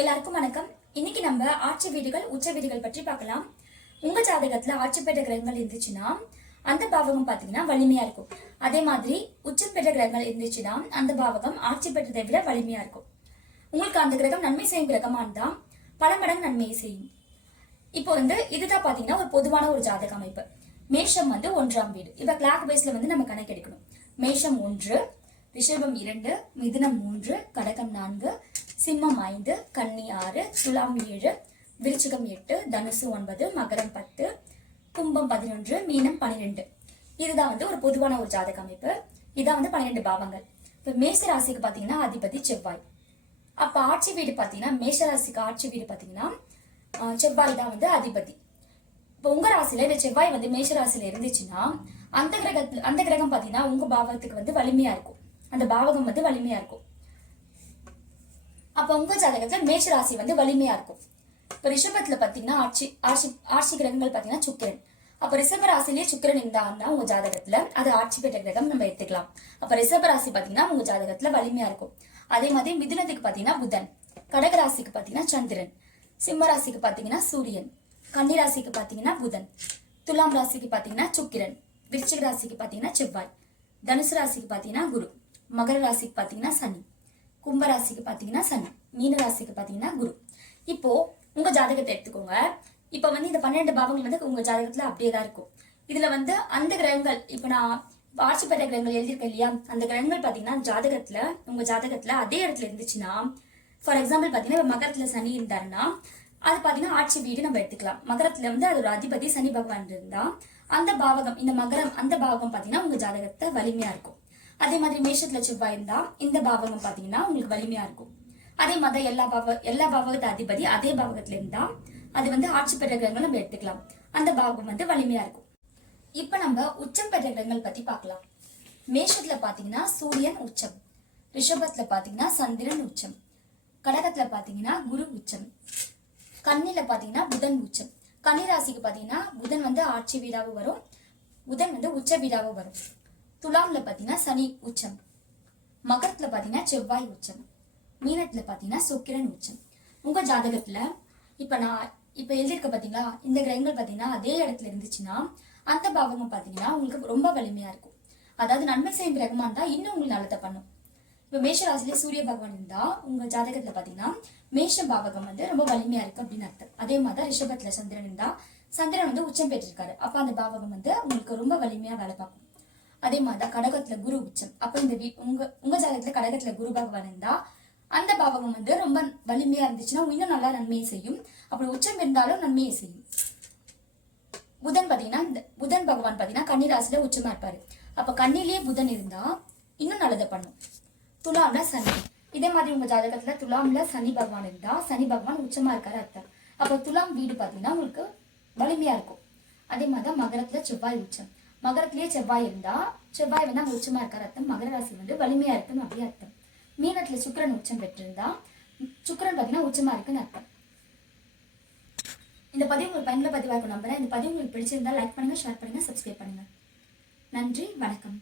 எல்லாருக்கும் வணக்கம். இன்னைக்கு நம்ம ஆட்சி வீடுகள் உச்ச வீடுகள் பற்றி பார்க்கலாம். உங்க ஜாதகத்துல ஆட்சி பெற்ற கிரகங்கள் இருந்துச்சுன்னா அந்த பாவகம் பாத்தீங்கன்னா வலிமையா இருக்கும். அதே மாதிரி உச்சம் பெற்ற கிரகங்கள் இருந்துச்சுன்னா அந்த பாவகம் ஆட்சி பெற்றதை விட வலிமையா இருக்கும். உங்களுக்கு அந்த கிரகம் நன்மை செய்யும் கிரகமா இருந்தா பல மடங்கு நன்மையை செய்யும். இப்போ வந்து இதுதான் பாத்தீங்கன்னா ஒரு பொதுவான ஒரு ஜாதக அமைப்பு. மேஷம் வந்து ஒன்றாம் வீடு. இப்ப கிளாக் பேஸ்ல வந்து நம்ம கணக்கு எடுக்கணும். மேஷம் ஒன்று ரிஷபம் இரண்டு மிதுனம் மூன்று கடகம் சிம்மம் ஐந்து கன்னி ஆறு துலாம் ஏழு விருச்சிகம் எட்டு தனுசு ஒன்பது மகரம் பத்து கும்பம் பதினொன்று மீனம் பன்னிரெண்டு இதுதான் வந்து ஒரு பொதுவான ஒரு ஜாதக அமைப்பு. இதான் வந்து பன்னிரெண்டு பாவங்கள். இப்போ மேச ராசிக்கு பார்த்தீங்கன்னா அதிபதி செவ்வாய். அப்போ ஆட்சி வீடு பார்த்தீங்கன்னா மேஷ ராசிக்கு ஆட்சி வீடு பார்த்தீங்கன்னா செவ்வாய் தான் வந்து அதிபதி. இப்போ உங்கள் ராசியில் இந்த செவ்வாய் வந்து மேஷ ராசியில் இருந்துச்சுன்னா அந்த கிரகத்தில் அந்த கிரகம் பார்த்தீங்கன்னா உங்கள் பாவகத்துக்கு வந்து வலிமையாக இருக்கும். அந்த பாவகம் வந்து வலிமையாக இருக்கும். அப்போ உங்க ஜாதகத்துல மேஷ ராசி வந்து வலிமையா இருக்கும். இப்ப ரிஷபத்துல பாத்தீங்கன்னா ஆட்சி ஆட்சி ஆட்சி கிரகங்கள் பாத்தீங்கன்னா சுக்கிரன். அப்ப ரிஷப ராசிலேயே சுக்கிரன் இருந்தாங்கன்னா உங்க ஜாதகத்துல அது ஆட்சி பெற்ற கிரகம் நம்ம எடுத்துக்கலாம். அப்ப ரிஷப ராசி பாத்தீங்கன்னா உங்க ஜாதகத்துல வலிமையா இருக்கும். அதே மாதிரி மிதுனத்துக்கு பாத்தீங்கன்னா புதன். கடக ராசிக்கு பாத்தீங்கன்னா சந்திரன். சிம்ம ராசிக்கு பாத்தீங்கன்னா சூரியன். கன்னி ராசிக்கு பாத்தீங்கன்னா புதன். துலாம் ராசிக்கு பாத்தீங்கன்னா சுக்கிரன். விருச்சிக ராசிக்கு பாத்தீங்கன்னா செவ்வாய். தனுசு ராசிக்கு பாத்தீங்கன்னா குரு. மகர ராசிக்கு பாத்தீங்கன்னா சனி. கும்பராசிக்கு பார்த்தீங்கன்னா சனி மீன ராசிக்கு குரு. இப்போ உங்க ஜாதகத்தை எடுத்துக்கோங்க. இப்போ வந்து இந்த பன்னெண்டு பாவங்கள் வந்து உங்க ஜாதகத்துல அப்படியே தான் இருக்கும். இதுல வந்து அந்த கிரகங்கள் இப்போ நான் ஆட்சி பெற்ற கிரகங்கள் எழுதியிருக்கேன் இல்லையா? அந்த கிரகங்கள் பார்த்தீங்கன்னா ஜாதகத்துல உங்க ஜாதகத்துல அதே இடத்துல இருந்துச்சுன்னா ஃபார் எக்ஸாம்பிள் பார்த்தீங்கன்னா இப்ப மகரத்துல சனி இருந்தாருன்னா அது பார்த்தீங்கன்னா ஆட்சி வீடு நம்ம எடுத்துக்கலாம். மகரத்துல வந்து அதோட அதிபதி சனி பகவான் இருந்தா அந்த பாவகம் இந்த மகரம் அந்த பாவகம் பார்த்தீங்கன்னா உங்க ஜாதகத்தை வலிமையா இருக்கும். அதே மாதிரி மேஷத்துல செவ்வாய் இருந்தா இந்த பாவகம் பாத்தீங்கன்னா உங்களுக்கு வலிமையா இருக்கும். அதே மாதிரி எல்லா பாவ எல்லா பாவகத்து அதிபதி அதே பாவகத்துல இருந்தா அது வந்து ஆட்சி பெற்ற கிரகங்கள் நம்ம எடுத்துக்கலாம். அந்த பாவகம் வந்து வலிமையா இருக்கும். இப்ப நம்ம உச்சம் பெற்ற கிரகங்கள் பத்தி பார்க்கலாம். மேஷத்துல பாத்தீங்கன்னா சூரியன் உச்சம். ரிஷபத்துல பாத்தீங்கன்னா சந்திரன் உச்சம். கடகத்துல பாத்தீங்கன்னா குரு உச்சம். கண்ணில பாத்தீங்கன்னா புதன் உச்சம். கன்னி ராசிக்கு பாத்தீங்கன்னா புதன் வந்து ஆட்சி வீடாவும் வரும். புதன் வந்து உச்ச வீடாவும் வரும். துலாம்ல பார்த்தீங்கன்னா சனி உச்சம். மகரத்துல பார்த்தீங்கன்னா செவ்வாய் உச்சம். மீனத்துல பார்த்தீங்கன்னா சுக்கிரன் உச்சம். உங்க ஜாதகத்துல இப்போ நான் இப்போ எழுதியிருக்க பார்த்தீங்களா இந்த கிரகங்கள் பார்த்தீங்கன்னா அதே இடத்துல இருந்துச்சுன்னா அந்த பாவகம் பார்த்தீங்கன்னா உங்களுக்கு ரொம்ப வலிமையா இருக்கும். அதாவது நன்மை செய்யும் கிரகமாக இருந்தால் இன்னும் உங்களுக்கு நல்லதை பண்ணும். இப்போ மேஷராசிலே சூரிய பகவான் இருந்தால் உங்கள் ஜாதகத்தில் பார்த்தீங்கன்னா மேஷ பாவகம் வந்து ரொம்ப வலிமையாக இருக்கு அப்படின்னு அர்த்தம். அதே மாதிரி ரிஷபத்தில் சந்திரன் இருந்தால் சந்திரன் வந்து உச்சம் பெற்றிருக்காரு. அப்போ அந்த பாவகம் வந்து உங்களுக்கு ரொம்ப வலிமையாக வேலை பார்க்கும். அதே மாதிரி தான் கடகத்துல குரு உச்சம். அப்ப இந்த வீ- உங்க உங்க ஜாதகத்துல கடகத்துல குரு பகவான் இருந்தா அந்த பாவகம் வந்து ரொம்ப வலிமையா இருந்துச்சுன்னா இன்னும் நல்லா நன்மையை செய்யும். அப்படி உச்சம் இருந்தாலும் நன்மையை செய்யும். புதன் பாத்தீங்கன்னா இந்த புதன் பகவான் பாத்தீங்கன்னா கன்னிராசில உச்சமா இருப்பாரு. அப்ப கண்ணிலேயே புதன் இருந்தா இன்னும் நல்லதை பண்ணும். துலாம்ல சனி. இதே மாதிரி உங்க ஜாதகத்துல துலாம்ல சனி பகவான் இருந்தா சனி பகவான் உச்சமா இருக்காரு அர்த்தம். அப்ப துலாம் வீடு பாத்தீங்கன்னா உங்களுக்கு வலிமையா இருக்கும். அதே மாதிரி தான் மகரத்துல செவ்வாய் உச்சம். மகரத்திலேயே செவ்வாய் இருந்தா செவ்வாய் வந்து அங்க உச்சமா இருக்கிற அர்த்தம். மகர ராசி வந்து வலிமையா இருக்குன்னு அப்படியே அர்த்தம். மீனத்துல சுக்கரன் உச்சம் பெற்றிருந்தா சுக்கரன் பாத்தீங்கன்னா உச்சமா இருக்குன்னு அர்த்தம். இந்த பதிவு உங்களுக்கு பயனுள்ள பதிவாக இருக்கும் நம்புறேன். இந்த பதிவு உங்களுக்கு பிடிச்சிருந்தா லைக் பண்ணுங்க ஷேர் பண்ணுங்க சப்ஸ்கிரைப் பண்ணுங்க. நன்றி வணக்கம்.